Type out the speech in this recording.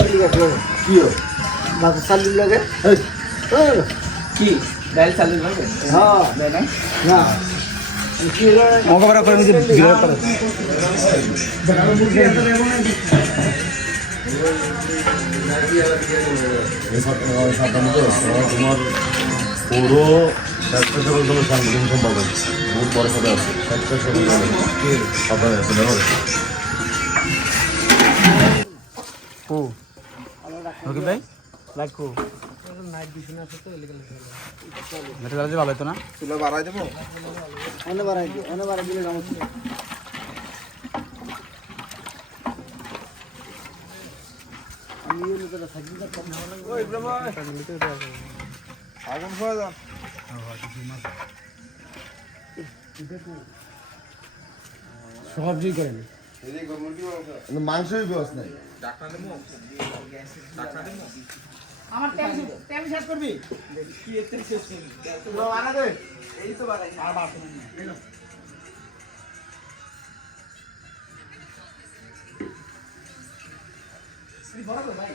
কি মাছ চালু লাগে কি ডাল চালু লাগে হ্যাঁ না না মোকাবেলা করে নিজে বিরোধ করে তোমার পুরো স্বেচ্ছাসেবক দলের সাংগঠনিক সম্পাদক বহুত বড় পদে আছে স্বেচ্ছাসেবক দলের ওকে ভাই রাখো মেটেরিয়াল ভালো হতো না তুলে বাড়াই দেবো অনেক বাড়াই দিলে সমস্যা আমি এই লোকটা থাকি না কম না ওই ইব্রাহিম আগুন হয়ে যান সবজি করেন মাংসই ব্যবস্থা নাই আমার তেল শেষ করবি কি এতে শেষ পুরো বানা দে এই তো বাড়াই আর বাস বড় ভাই